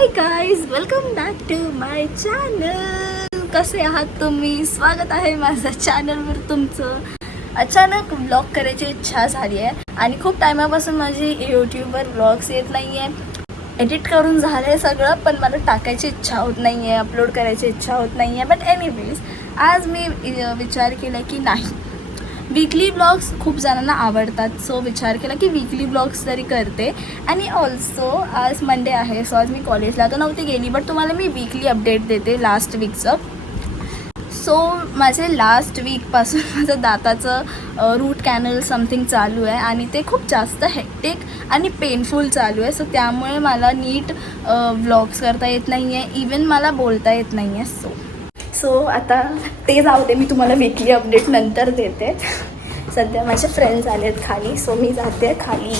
High guys, welcome back to my channel. कसे आहात तुम्ही? स्वागत आहे माझ्या चॅनलवर तुमचं. अचानक व्लॉग करायची इच्छा झाली आहे आणि खूप टायमापासून माझी यूट्यूबवर व्लॉग्स येत नाही आहे. एडिट करून झालं आहे सगळं, पण मला टाकायची इच्छा होत नाही आहे, अपलोड करायची इच्छा होत नाही आहे. बट एनिवेज, आज मी विचार केला की नाही, वीकली ब्लॉग्स खूप जणांना आवडतात. सो विचार केला की वीकली ब्लॉग्स तरी करते. आणि ऑल्सो आज मंडे आहे, सो आज मी कॉलेजला तर नव्हती गेली, बट तुम्हाला मी वीकली अपडेट देते लास्ट वीकचं. सो माझे लास्ट वीकपासून माझं दाताचं रूट कॅनल समथिंग चालू आहे आणि ते खूप जास्त हेक्टिक आणि पेनफुल चालू आहे. सो त्यामुळे मला नीट व्लॉग्स करता येत नाही आहे, इवन मला बोलता येत नाही आहे. सो आता ते जाऊ दे, मी तुम्हाला वीकली अपडेट नंतर देते. सध्या माझे फ्रेंड्स आले आहेत खाली, सो मी जाते खाली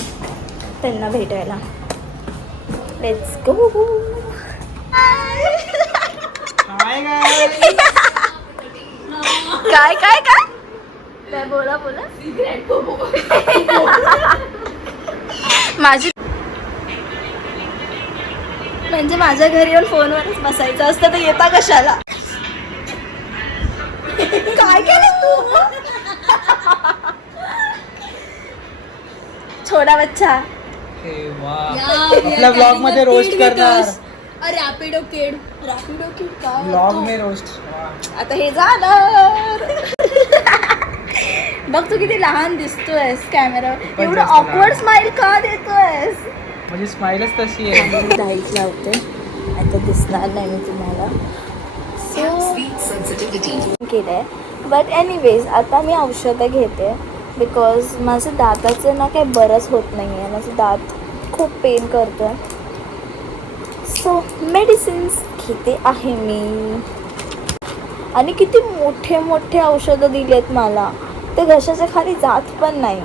त्यांना भेटायला. Let's go. काय काय काय काय बोला बोला. माझी म्हणजे माझ्या घरी येऊन फोनवरच बसायचं असतं, तर येता कशाला? काय केलं तू? छोटा बच्चा आपल्या ब्लॉग मध्ये रोस्ट करणार. रॅपिडो किड काय ब्लॉग में रोस्ट. आता हे झालं. बघ तू किती लहान दिसतोयस कॅमेरा. एवढं ऑकवर्ड स्माइल का देतोयस? म्हणजे स्माइलच तशी आहे. लाईट लावते, आता दिसणार नाही मी तुम्हाला. केलं आहे. बट एनिवेज, आता मी औषधं घेते बिकॉज माझं दाताचं ना काही बरंच होत नाही आहे. माझं दात खूप पेन करतो आहे. सो मेडिसिन्स घेते आहे मी. आणि किती मोठे मोठे औषधं दिली आहेत मला, ते घशाच्या खाली जात पण नाही.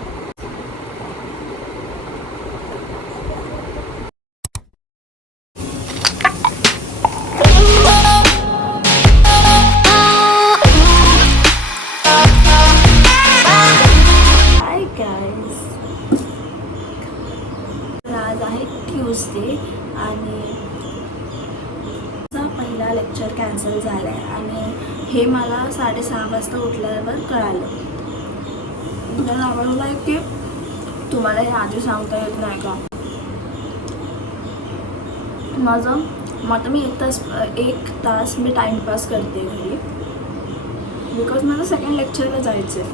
आज आहे ट्यूजडे आणि पहिला लेक्चर कॅन्सल झाला आहे आणि हे मला 6:30 वाजता उठल्यावर कळालं. तर आम्हाला आहे की तुम्हाला हे आधी सांगता येत नाही का माझं. मग आता मी एक तास मी टाईमपास करते घरी, बिकॉज मला सेकंड लेक्चरला जायचं आहे.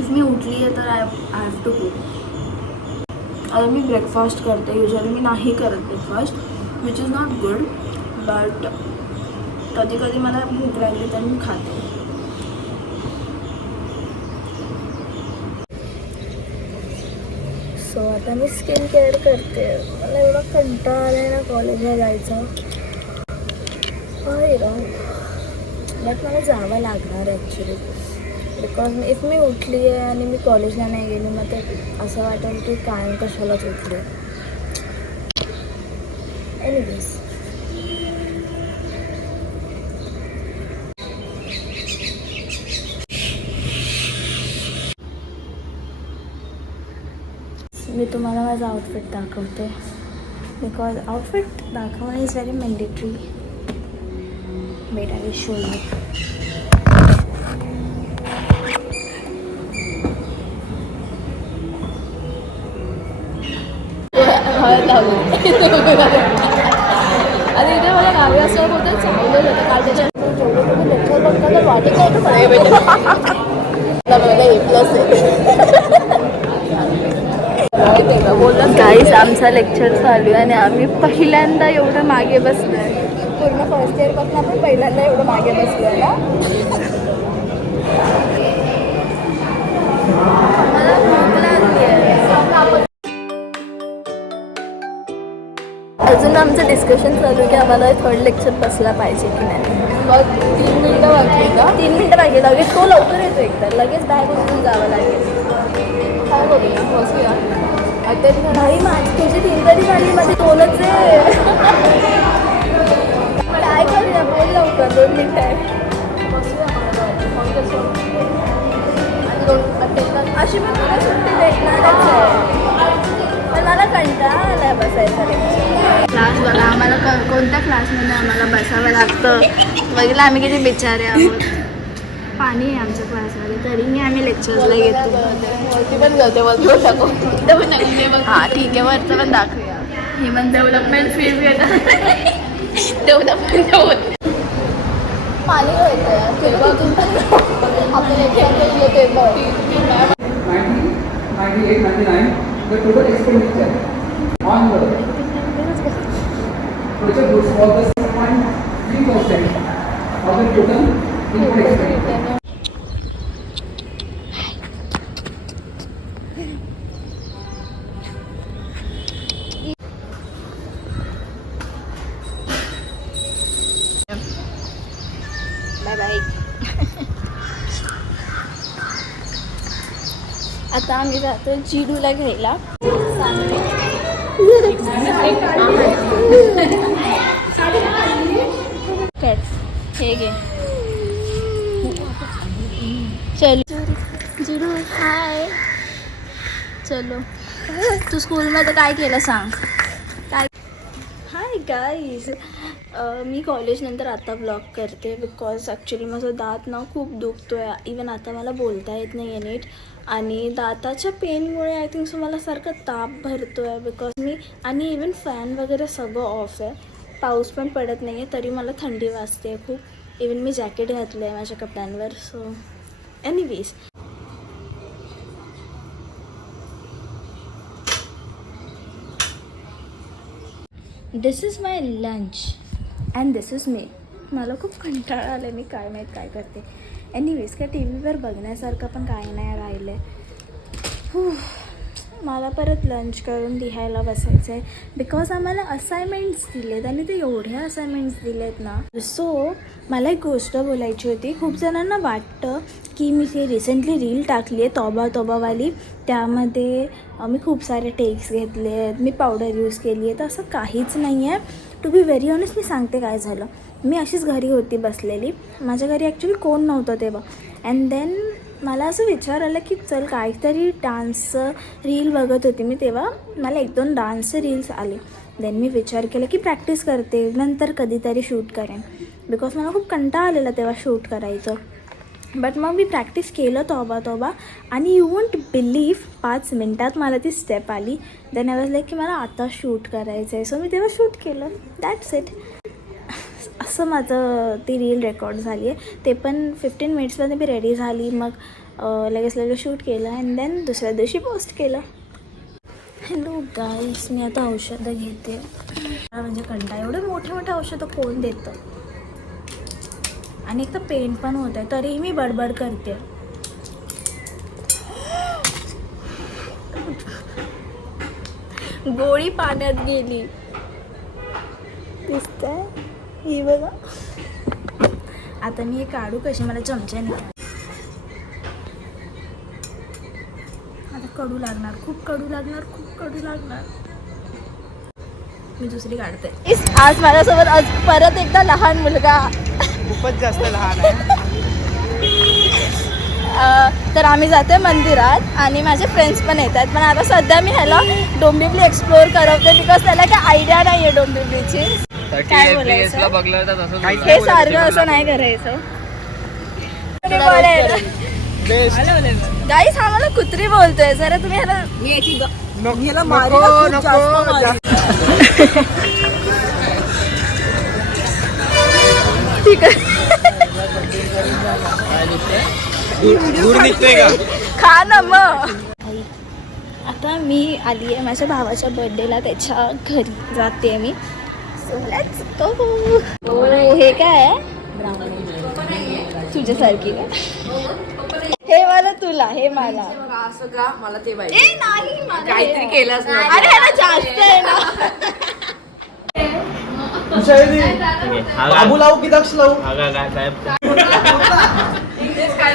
इफ मी उठली आहे तर आय हॅव टू गो. आता मी ब्रेकफास्ट करते. युजली मी नाही करत breakfast, which is not good, but कधी कधी मला भूक लागली तर मी खाते. सो आता मी स्किन केअर करते. मला एवढा कंटाळा आला आहे ना कॉलेजला जायचा. बट मला जावं लागणार ॲक्च्युली, बिकॉज इफ मी उठली आहे आणि मी कॉलेजला नाही गेली, मग ते असं वाटेल की कायम कशालाच उठली. एनिवेज, मी तुम्हाला माझं आउटफिट दाखवते, बिकॉज आउटफिट दाखवणं is very mandatory. Wait, I will show you. आणि इथे मला गावी असं होतं, चांगलं होतं काल त्याच्या लेक्चर बघता तर वाटत बोललं. गाईज, आमचा लेक्चर चालू आहे आणि आम्ही पहिल्यांदा एवढं मागे बसलो आहे. पूर्ण फर्स्ट इयरपासून आपण पहिल्यांदा एवढं मागे बसलो आहे ना. मला भूक लागली आहे. अजून आमचं डिस्कशन चालू आहे की आम्हाला थर्ड लेक्चर बसला पाहिजे की नाही. मग 3 मिनटं बाकी का? 3 मिनटं बाकी. लगेच तो लवकर येतो एकदा, लगेच बॅग उचलून जावं लागेल. काय बघूया, बसूया. आता नाही, माझी तुझी 3 तरी झाली, माझी 2च आहे. काय करूया, बोल लवकर. 2 मिनटं आहे. बसूया. अशी पण मला सुट्टी भेटणारच आहे, पण मला कंटाळा आला बसायचा. क्लास बघा आम्हाला कोणत्या क्लासमध्ये आम्हाला बसावं लागतं. बघितलं आम्ही किती बिचारे आहोत. पाणी आहे आमच्या क्लासमध्ये तरीही आम्ही लेक्चर्सला येतो. वरती पण जाते वरती टाकू हां ठीक आहे वरचं पण दाखवूया. ह्युमन डेव्हलपमेंट फीज घेतात. डेव्हलपमेंट होत पाणी होतं आपलं लेक्चर ते बघ 98-99, the total expenditure on the project was 7.3% of the total input expenditure. Bye bye. आता आम्ही जातो जिडूला घ्यायला. हे घे चलो जिडू हाय. चलो तू स्कूलमध्ये काय केलं सांग. काय हाय गाईज मी कॉलेजनंतर आता ब्लॉग करते बिकॉज ॲक्च्युली माझं दात ना खूप दुखतो आहे. इवन आता मला बोलता येत नाही आहे नीट आणि दाताच्या पेनमुळे आय थिंक सो मला सारखं ताप भरतो आहे बिकॉज मी आणि इवन फॅन वगैरे सगळं ऑफ आहे. पाऊस पण पडत नाही आहे तरी मला थंडी वाजते आहे खूप. इवन मी जॅकेट घातलं आहे माझ्या कपड्यांवर. So anyways this is my lunch and this is me. मला खूप कंटाळा आला आहे. मी काय माहीत काय करते. एनिवेज काय टी व्हीवर बघण्यासारखं पण काय नाही राहिलं आहे. मला परत लंच करून लिहायला बसायचं आहे बिकॉज आम्हाला असायनमेंट्स दिलेत आणि ते एवढ्या असायनमेंट्स दिलेत ना. सो मला एक गोष्ट बोलायची होती. खूप जणांना वाटतं की मी ते रिसेंटली रील टाकली आहे तोबा तोबावाली. त्यामध्ये मी खूप सारे टेक्स घेतले आहेत. मी पावडर यूज केली आहे. तर असं काहीच नाही आहे. टू बी व्हेरी ऑनेस्ट मी सांगते काय झालं. मी अशीच घरी होती बसलेली. माझ्या घरी ॲक्च्युली कोण नव्हतं तेव्हा. अँड देन मला असं विचार आलं की चल काहीतरी डान्सचं रील बघत होती मी तेव्हा. मला 1-2 डान्सचे रील्स आले. देन मी विचार केला की प्रॅक्टिस करते नंतर कधीतरी शूट करेन बिकॉज मला खूप कंटाळा आलेला तेव्हा शूट करायचं. बट मग मी प्रॅक्टिस केलं तोबा आणि यू वोंट बिलीव्ह 5 मिनटात मला ती स्टेप आली. देन आय वॉज लाईक की मला आता शूट करायचं आहे. सो मी तेव्हा शूट केलं. That's it. असं माझं ती रील रेकॉर्ड झाली आहे. ते पण 15 मिनिट्समध्ये मी रेडी झाली. मग लगेच शूट केलं अँड देन दुसऱ्या दिवशी पोस्ट केलं. हॅलो गाईस मी आता औषधं घेते. म्हणजे कंटाळा एवढे मोठे मोठे औषधं कोण देतं आणि एक तर पेन पण होत आहे तरीही मी बडबड करते. गोळी पाण्यात गेली दिसतंय ही बघा. आता मी हे काढू कशी मला चमच्याने. आता कडू लागणार खूप कडू लागणार. मी दुसरी काढते. आज माझ्यासोबत आज परत एकदा लहान मुलगा. खूपच जास्त लहान आहे. तर आम्ही जाते मंदिरात आणि माझे फ्रेंड्स पण येतात. पण आता सध्या मी ह्याला डोंबिवली एक्सप्लोअर करवते बिकॉज त्याला काय आयडिया नाही आहे डोंबिवलीची. काय बोलायचं हे सारखं असं नाही करायचं. गाईस हा मला कुत्री बोलतोय. जरा तुम्ही ह्याला ठीक आहे खा ना मग. आता मी आली आहे माझ्या भावाच्या बर्थडेला. त्याच्या घरी जाते मी. So let's go. हे काय आहे तुझ्यासारखी का. हे मला तुला हे मला असं का मला ते पाहिजे. ए नाही मला काहीतरी केलंच नाही. अरे ह्याला जास्त आहे ना. बाबू लावू की दक्ष लावू. तेच काय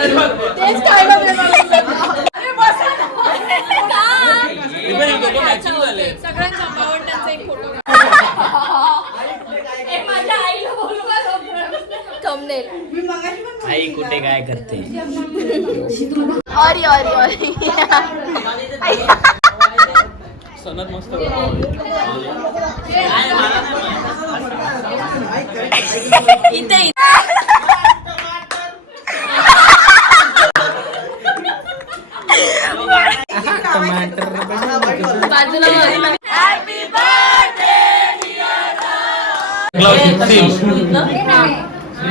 सगळ्यांच्या आवडत्यांचा एक फोटो. आई कुठे काय करते. ऑरी सनद मस्त. इथे बाजूला हॅपी बर्थडे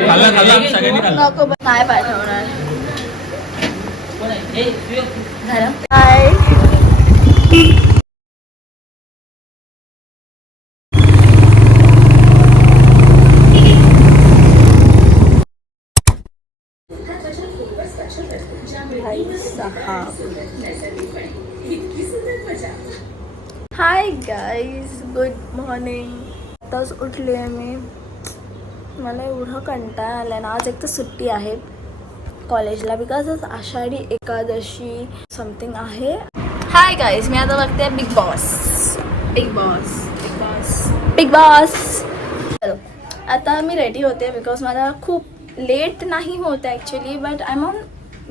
खाल्ला सगळ्यांनी खाल्ला. नको काय पाठवणार झालं काय हाय गाईज गुड मॉर्निंग. आताच उठली आहे मी. मला एवढं कंटाळा आला ना. आज एक तर सुट्टी आहे कॉलेजला बिकॉज आज आषाढी एकादशी समथिंग आहे. हाय गाईज मी आता बघते big boss big boss big boss big boss. चलो आता मी रेडी होते बिकॉज मला खूप लेट नाही होतं actually but I on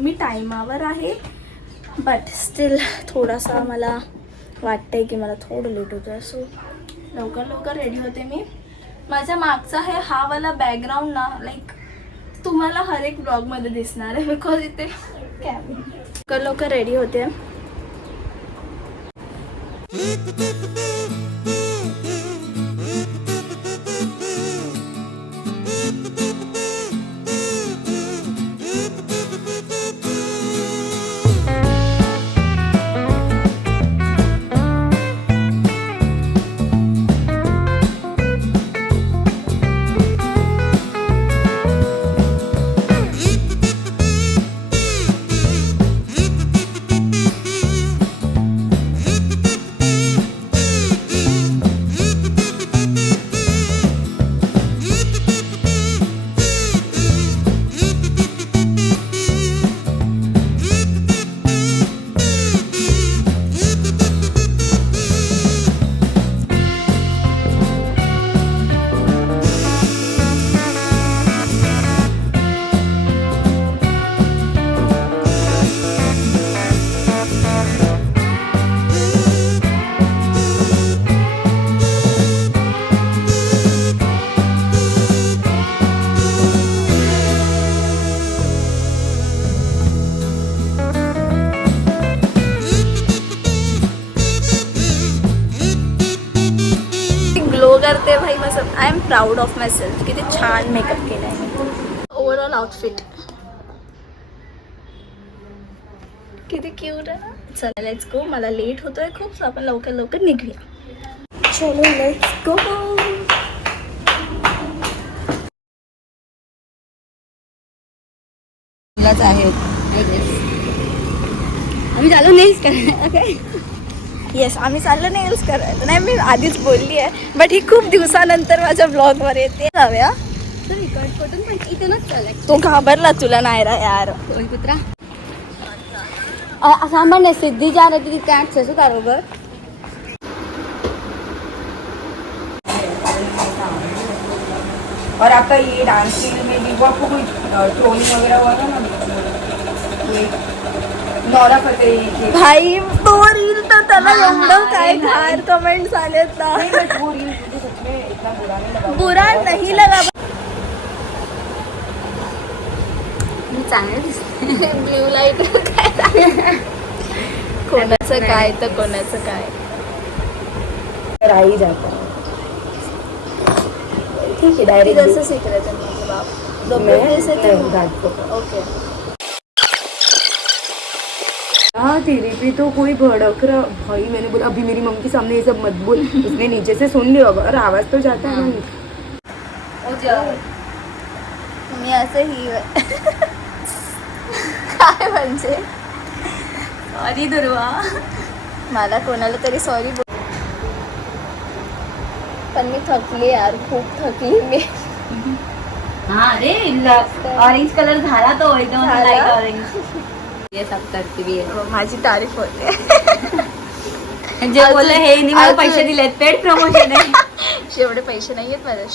me टायमावर आहे बट स्टील थोडासा मला वाटतंय की मला थोडं लेट होतं आहे. सो लवकर लवकर रेडी होते मी. माझ्या मागचा आहे हा वाला बॅकग्राऊंड ना लाईक तुम्हाला हर एक ब्लॉगमध्ये दिसणार आहे बिकॉज इथे लवकर लवकर रेडी होते. करते भाई मस्त. I am proud of my self. किती छान मेकअप केला आहे मी. ओव्हरऑल आउटफिट किती क्यूट आहे ना. चला लेट्स गो. मला लेट होतोय खूप सो आपण लवकर लवकर निघूया. चलो लेट्स गो. आम्ही चालू नेल्स करायला. येस आम्ही चाललो नेल्स करायला. नाही मी आधीच बोलली आहे बट ही खूप दिवसानंतर माझ्या ब्लॉगवर येते. जाऊया तो घाबरला तुला नाही रा यार पुत्रा. सामान्य सिद्धी जा रही थी क्या से बरोबर. और आपका ये डांस रील में भी वो आपको कोई ट्रोलिंग वगैरह हुआ था ना ये नौरा फतेही की भाई तो रील तर त्याला एवढं काय घार कमेंट्स आलेत ना. वो रील मुझे सच में इतना बुरा नहीं लगा. बुरा नाही लगा. चांगलं दिसते ब्ल्यू लाईट. कोणाचं काय तर कोणाचं काय राही जाता है. ठीक है ती डायरेक्ट कसं शिकलं त्यांनी बाप दोघं ओके. हाँ तेरे पे तो कोई भड़क रहा भाई. मैंने बोला अभी मेरी मम्मी के सामने ये सब मत बोल. उसने नीचे से सुन लिया और आवाज तो जाता है ना. मी असं ही काय म्हणजे सॉरी दुर्वा. मला कोणाला तरी सॉरी बोल. पण मी थकली यार खूप थकली मी. हाँ अरे ऑरेंज कलर झाला तो एकदम झाला? Light orange. ये सब करती भी है. माझी तारीफ होते. जे बोलले हे हिने मला पैसे दिलेत पेड प्रमोशन आहे. एवढे पैसे नाही आहेत माझ्या.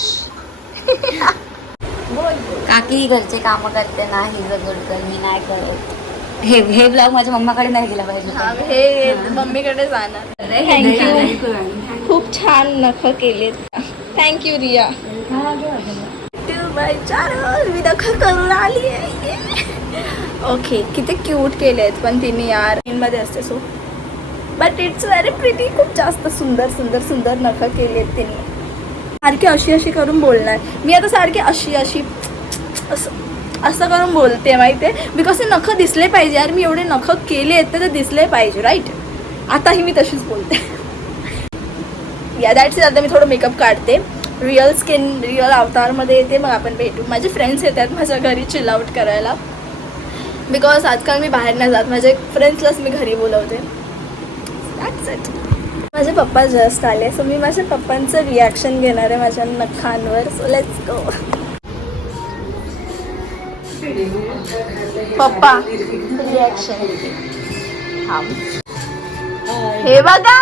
काकी घरचे काम करते ना ही जगडकर मी नाही करत. हे ब्लॉग माझ्या मम्माकडे नाही गेला पाहिजे. हे मम्मीकडे जाणार. थँक्यू. खूप छान नख केलेत. थँक्यू रिया. माय चॅनल. मी नख करून आली आहे. ओके, किती क्यूट केले आहेत पण तिने यार. मध्ये असते so but it's very pretty. खूप जास्त सुंदर सुंदर सुंदर नख केली आहेत तिने. सारखी अशी अशी करून बोलणार. मी आता सारखी अशी अशी असं करून बोलते माहिती आहे, बिकॉज ते नख दिसले पाहिजे यार. मी एवढे नख केले आहेत तर ते दिसले पाहिजे राईट. आताही मी तशीच बोलते. या दॅट्स इट. आता मी थोडं मेकअप काढते, रिअल स्किन रिअल अवतारमध्ये येते, मग आपण भेटू. माझे फ्रेंड्स येतात माझ्या घरी चिल आउट करायला, बिकॉज आजकाल मी बाहेर नाही जात. माझ्या फ्रेंड्सलाच मी घरी बोलवते. That's it. माझे पप्पा जस्ट आले, सो मी माझ्या पप्पांचं रिॲक्शन घेणार आहे माझ्या नखांवर. So let's go. पप्पा रिॲक्शन. हे बघा.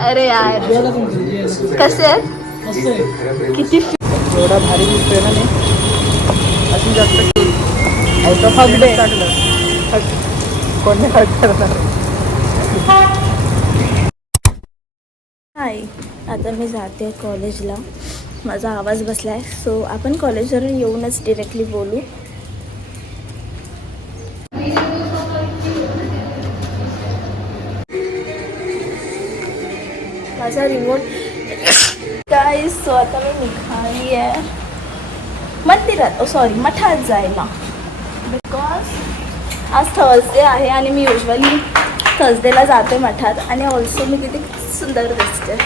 अरे यार कसे आहेत, किती एवढा भारी दिसतोय ना मी. अशी जास्त आउट ऑफ टाकलं. कोणी हट करणार. हाय, आता मी जाते कॉलेजला. माझा आवाज बसला आहे, सो आपण कॉलेजवरून येऊनच डिरेक्टली बोलू. माझा रिमोट गाईज. सो आता मी निघाली आहे मंदिरात, सॉरी मठात जायला, बिकॉज आज थर्सडे आहे आणि मी युजली थर्सडेला जाते मठात. आणि ऑल्सो मी किती सुंदर दिसते.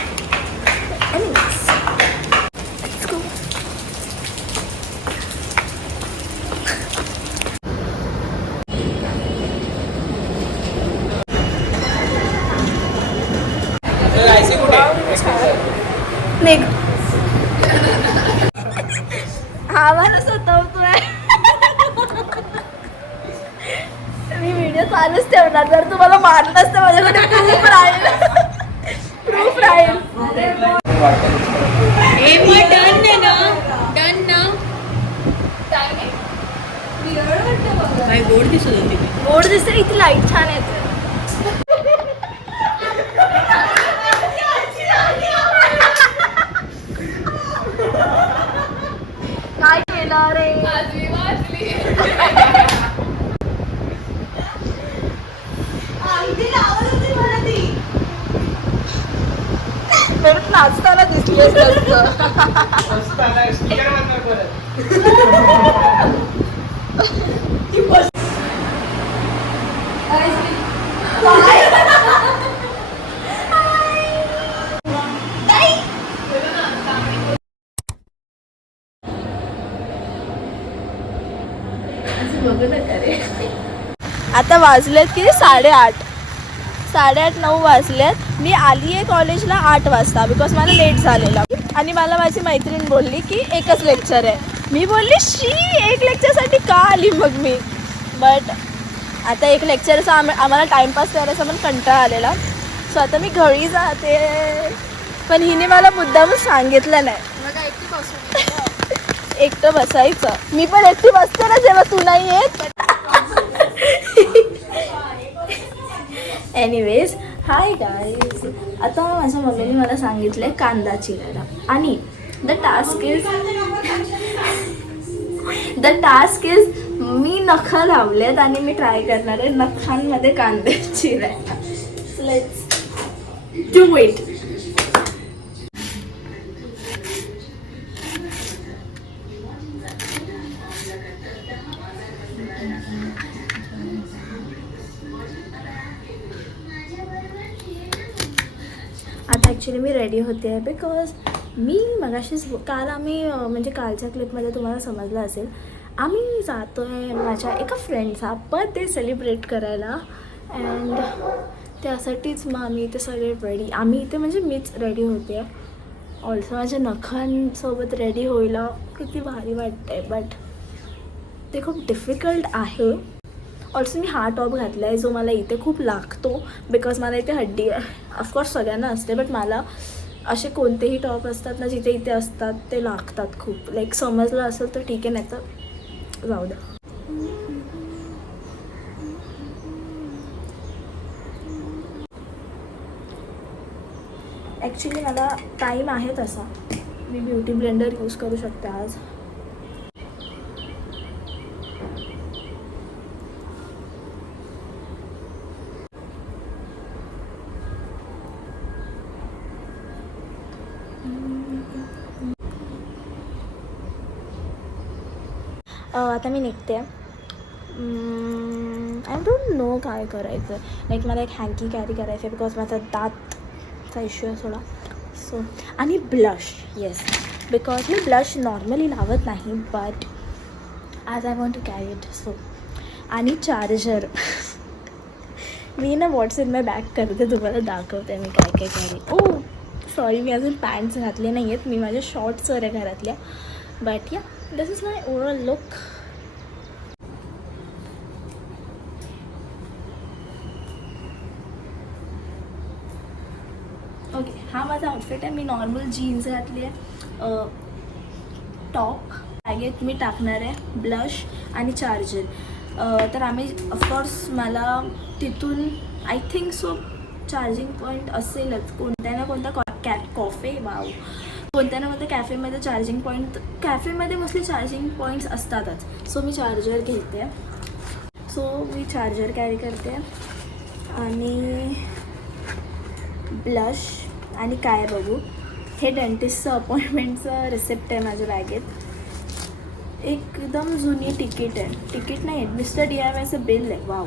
निघ. हा मला सतवतोय. मी व्हिडिओ चालूच ठेवणार जर तुम्हाला मारलं असतं. माझ्याकडे प्रूफ राहील. प्रूफ राहील. गोड दिसते. इथे लाईट छान येते. काय केलं रे. नाचताना दिसली आता वाजलेत की 8:30. 8:30-9 वाजलेत. मी आली आहे कॉलेजला 8 वाजता बिकॉज मला लेट झालेला. आणि मला माझी मैत्रीण बोलली की एकच लेक्चर आहे. मी बोलली शी एक लेक्चरसाठी का आली मग मी. बट आता एक लेक्चरचा आम्हाला टाईमपास करायचा पण कंटाळा आलेला. सो आता मी घरी जाते. पण हिने मला मुद्दामच सांगितलं नाही एकटं बसायचं. मी पण एकटी बसते ना जेव्हा तू नाही येत. Anyways, hi guys. आता माझ्या मम्मीने मला सांगितलं कांदा चिरायला. आणि द टास्क इज मी नख लावलेत आणि मी ट्राय करणार आहे नखांमध्ये कांदे चिरायला. Let's do it. आता ॲक्च्युली मी रेडी होते आहे बिकॉज मी मगाशीच काल आम्ही म्हणजे कालच्या क्लिपमध्ये तुम्हाला समजलं असेल आम्ही जातो आहे माझ्या एका फ्रेंडचा बर्थडे सेलिब्रेट करायला. अँड त्यासाठीच मग आम्ही इथे सगळे रेडी. आम्ही इथे म्हणजे मीच रेडी होते आहे. ऑल्सो माझ्या नखांसोबत रेडी व्हायला किती भारी वाटतं आहे. बट ते खूप डिफिकल्ट आहे. ऑल्सो मी हा टॉप घातला आहे जो मला इथे खूप लागतो बिकॉज मला इथे हड्डी ऑफकोर्स सगळ्यांना असते. बट मला असे कोणतेही टॉप असतात ना जिथे इथे असतात ते लागतात खूप. लाईक समजलं असेल तर ठीक आहे, नाही तर जाऊ द्या. ॲक्च्युली मला टाईम आहे तसा, मी ब्युटी ब्लेंडर यूज करू शकते आज. आता मी निघते. आय डोंट नो काय करायचं. लाईक मला एक हँकी कॅरी करायचं आहे बिकॉज माझा दातचा इश्यू आहे थोडा. सो आणि ब्लश, येस, बिकॉज मी ब्लश नॉर्मली लावत नाही, बट आज I want to carry it. So आणि चार्जर मी ना व्हॉट्सअप मी बॅक करते, तुम्हाला दाखवते मी काय काय कॅरी. ओ सॉरी, मी अजून पॅन्ट्स घातले नाही आहेत, मी माझ्या शॉर्ट्सवर आहे घरातल्या. But yeah, this is my overall look. Okay, हा माझा आउटफिट आहे. मी नॉर्मल जीन्स घातली आहे, टॉप, बॅगेत मी टाकणार आहे ब्लश आणि चार्जर. तर आम्ही ऑफकोर्स मला तिथून I think so charging point असेलच कोणत्या ना कोणत्या कोणत्या ना कोणत्या कॅफेमध्ये चार्जिंग पॉईंट, कॅफेमध्ये मोस्टली चार्जिंग पॉईंट्स असतातच. सो मी चार्जर घेते. सो मी चार्जर कॅरी करते आणि ब्लश आणि काय बघू, हे डेंटिस्टचं अपॉइंटमेंटचं रिसिप्ट आहे माझ्या बॅगेत. एकदम जुनी तिकीट आहे, तिकीट नाही आहे, मिस्टर DIYचं बिल आहे. वाव,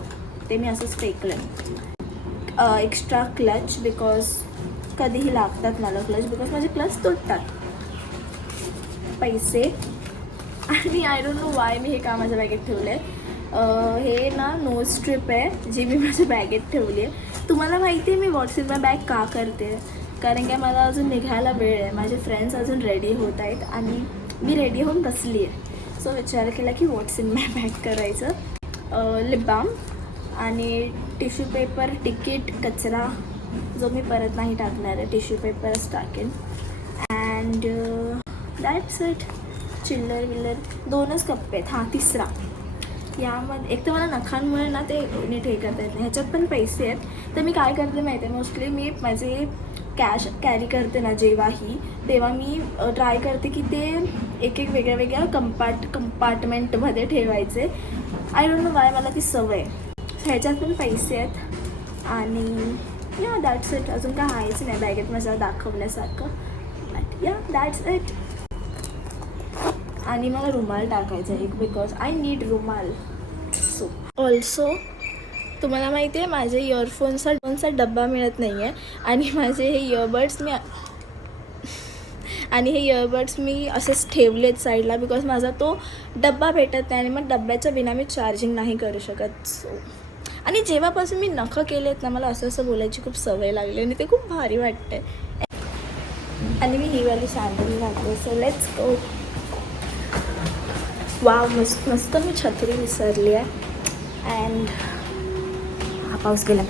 ते मी असंच फेकलं आहे. एक्स्ट्रा क्लच, बिकॉज कधीही लागतात मला क्लच, बिकॉज माझे क्लच तुटतात. पैसे आणि आय डोंट नो वाय मी हे का माझ्या बॅगेत ठेवलं आहे. हे ना नोज स्ट्रिप आहे जी मी माझ्या बॅगेत ठेवली आहे. तुम्हाला माहिती आहे मी व्हॉट्सअपला बॅग का करते, कारण की मला अजून निघायला वेळ आहे. माझे फ्रेंड्स अजून रेडी होत आहेत आणि मी रेडी होऊन बसली आहे. सो विचार केला की व्हॉट्स इन माय बॅग करायचं. लिप बाम आणि टिश्यू पेपर, तिकीट, कचरा जो मी परत नाही टाकणार आहे, टिश्यू पेपरच टाकेन. And that's it. चिल्लर विल्लर 2च कप्पे आहेत. हां, तिसरा यामध्ये एक तर मला नखांमुळे ना ते नीट हे करता येत नाही. ह्याच्यात पण पैसे आहेत, तर मी काय करते माहिती आहे, मोस्टली मी माझे कॅश कॅरी करते ना जेव्हाही, तेव्हा मी ट्राय करते की ते एक एक वेगळ्या वेगळ्या कंपार्टमेंटमध्ये ठेवायचे. आय डोंट नो वाय, मला ती सवय. ह्याच्यात पण पैसे आहेत आणि या दॅट्स इट. अजून काय आहेच नाही बॅगेत माझ्या दाखवण्यासारखं. बट या दॅट्स इट. आणि मला रुमाल टाकायचा आहे एक, बिकॉज आय नीड रुमाल. सो ऑल्सो तुम्हाला माहिती आहे माझे इयरफोनचा डब्बा मिळत नाही आहे आणि माझे हे इयरबड्स मी असेच ठेवलेत साईडला, बिकॉज माझा तो डब्बा भेटत नाही आणि मग डब्याच्या बिना मी चार्जिंग नाही करू शकत. सो आणि जेव्हापासून मी नखं केलेत ना, मला असं बोलायची खूप सवय लागली आणि ते खूप भारी वाटते. आणि मी ही वाली सँडल घातली. So let's go. वाव, मस्त मी छत्री विसरली आहे. अँड हा पाऊस गेला.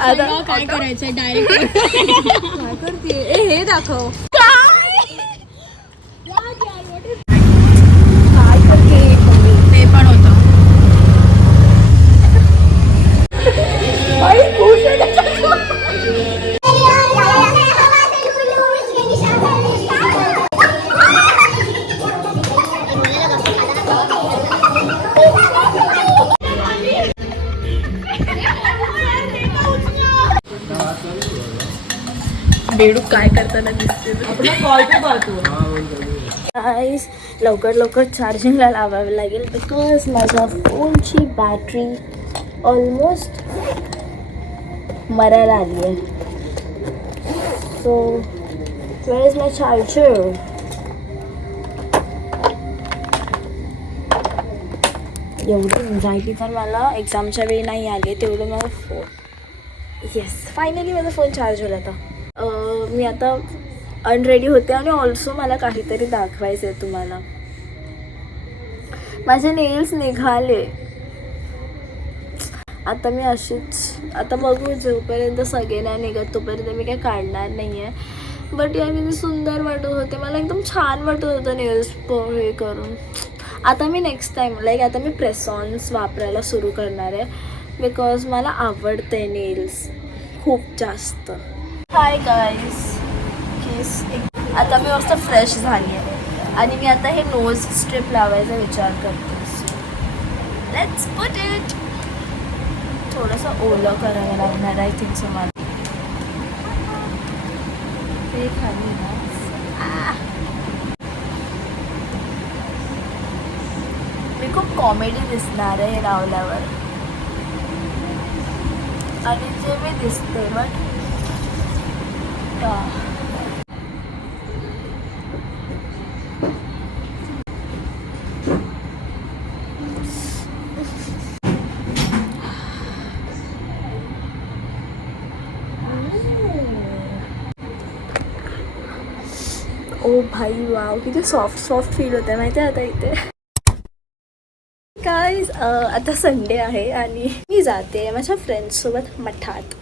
आता काय करायचं डायरेक्ट काय करते, हे दाखव काय करते. ते पण होतं बेडूक काय करताना दिसते. गाईस, लवकर चार्जिंगला लावावे लागेल बिकॉज माझ्या फोनची बॅटरी ऑलमोस्ट मरायला आली आहे. So where is my charger. एवढी एन्झायटी तर मला एक्झामच्या वेळी नाही आली, तेवढं मला फोन. येस, फायनली माझा फोन चार्ज होईल. आता मी आता अनरेडी होते आणि ऑल्सो मला काहीतरी दाखवायचं आहे तुम्हाला. माझे नेल्स निघाले. आता मी अशीच, आता बघू, जोपर्यंत सगळे नाही निघत तोपर्यंत मी काय काढणार नाही आहे. बट या किती सुंदर वाटत होते, मला एकदम छान वाटत होतं नेल्स हे करून. आता मी नेक्स्ट टाइम लाईक आता मी प्रेसॉन्स वापरायला सुरू करणार आहे, बिकॉज मला आवडते नेल्स खूप जास्त. हाय गाईज, केस आता मी मस्त फ्रेश झाली आहे आणि मी आता हे नोज स्ट्रिप लावायचा विचार करते. Let's put it. थोडंसं ओलं करायला लागणार आय थिंक सो मला. ते खाली ना मी खूप कॉमेडी दिसणार आहे हे लावल्यावर आणि जे मी दिसते बट ओ भाई वाव, किती सॉफ्ट सॉफ्ट फील होतं माहिती आहे आता इथे. गाईज आता संडे आहे आणि मी जाते माझ्या फ्रेंड्ससोबत मठात.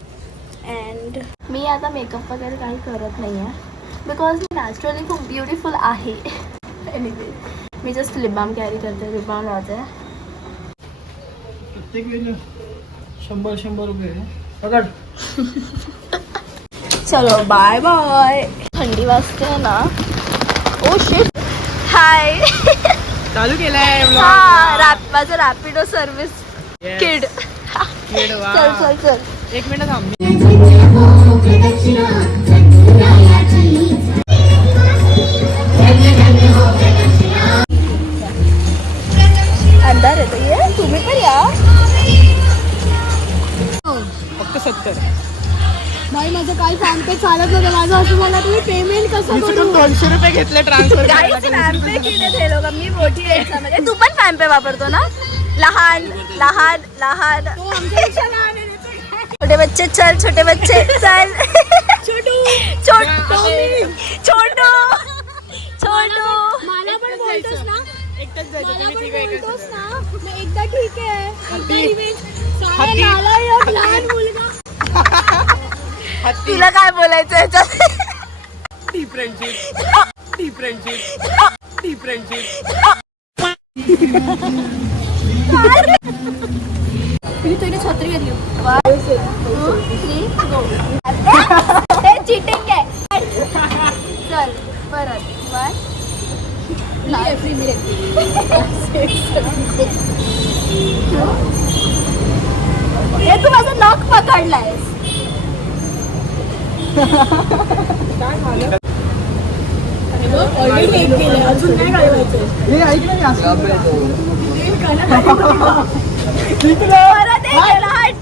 अँड मी आता मेकअप वगैरे काही करत नाही आहे बिकॉज मी नॅचरली खूप ब्युटिफुल आहे. एनिवे मी जस्ट लिप बाम कॅरी करते, लिप बाम लावते. प्रत्येक वेळेला 100 रुपये पकड. चलो बाय बाय. थंडी वाजते ना. Oh shit. हाय. चालू केलाय हा माझं रॅपिडो सर्व्हिस किड. चल चल चल. 1 मिनिट थांब. अंधार येतो ये, तुम्ही पण या. फक्त 70. भाई माझं काय सांगते चालत होतं माझं असं. मला तुम्ही पेमेंट कसं करू. 200 रुपये घेतले ट्रान्सफर. गाईस फॅम्पे किती हे लोक. मी मोठी आहे याच्यामध्ये. तू पण फॅम्पे वापरतो ना. लहान लहान लहान छोटे बच्चे चल, छोटे बच्चे चल. छोटू छोटू छोटू छोटू. मला पण बोलतोस ना. एकटाच जायचं तुम्ही तिघं एकच. ना एकदा ठीक आहे. एकदा इव्हेंट नालायक लहान मुलगा. तुला काय बोलायचं याच्यात. तुझी छत्री घेतली. हे चिटिंग आहे. चल परत हे तू माझं नख पकडलायस. अजून नाही घालवायचं. हे ऐक ना. परत एक हट.